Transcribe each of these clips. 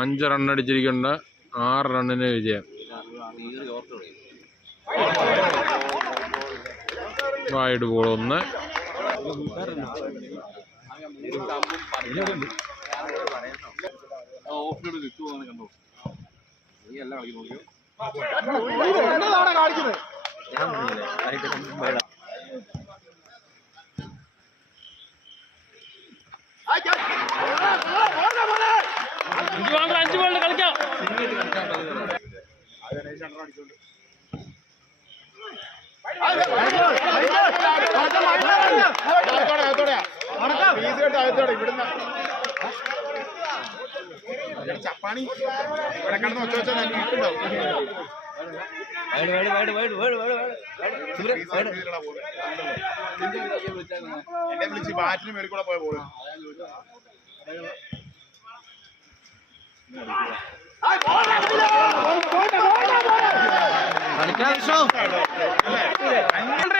5 റണ്ണടിച്ചിരിക്കുന്നുണ്ട്. 6 റണ്ണിന് വിജയം. Wide ball 1. ചപ്പാണി ഇവിടെ കിടന്ന് ഒച്ച വെച്ചാൽ എന്നെ വിളിച്ച് ബാറ്റിന് മേളിൽ കൂടെ പോയ പോലും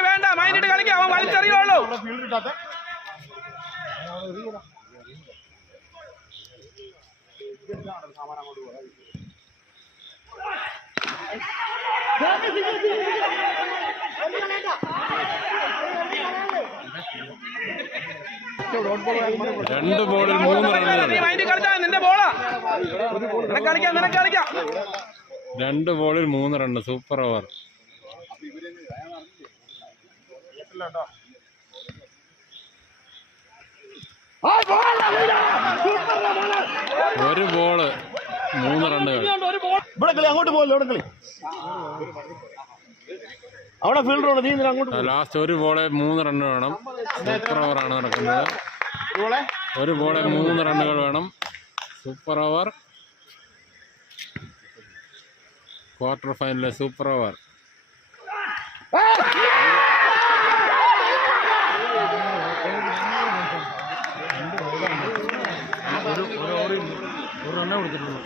വേണ്ട മൈൻഡിട്ട് കളിക്കാം. അവൻ വലിച്ചെറിയുള്ളൂ. ഫീൽഡ് കിട്ടാത്ത രണ്ട് ബോളിൽ 3 റണ്ണുകൾ. നിന്റെ ബോളാ കളിക്കാം. 2 ബോളിൽ 3 റണ്ണ്. Super over. ഒരു ബോള് 3 റണ്ണുകൾ. അങ്ങോട്ട് പോലെ അവിടെ ഫീൽഡർ നീ അങ്ങോട്ട്. ലാസ്റ്റ് ഒരു ബോളെ 3 റണ്ണ് വേണം. സൂപ്പർ ഓവറാണ് നടക്കുന്നത്. ഒരു ബോളെ 3 റണ്ണുകൾ വേണം. Super over. ക്വാർട്ടർ ഫൈനലിലെ സൂപ്പർ ഓവർ. ഒരു റണ്ണേ കൊടുത്തിട്ടുള്ളൂ.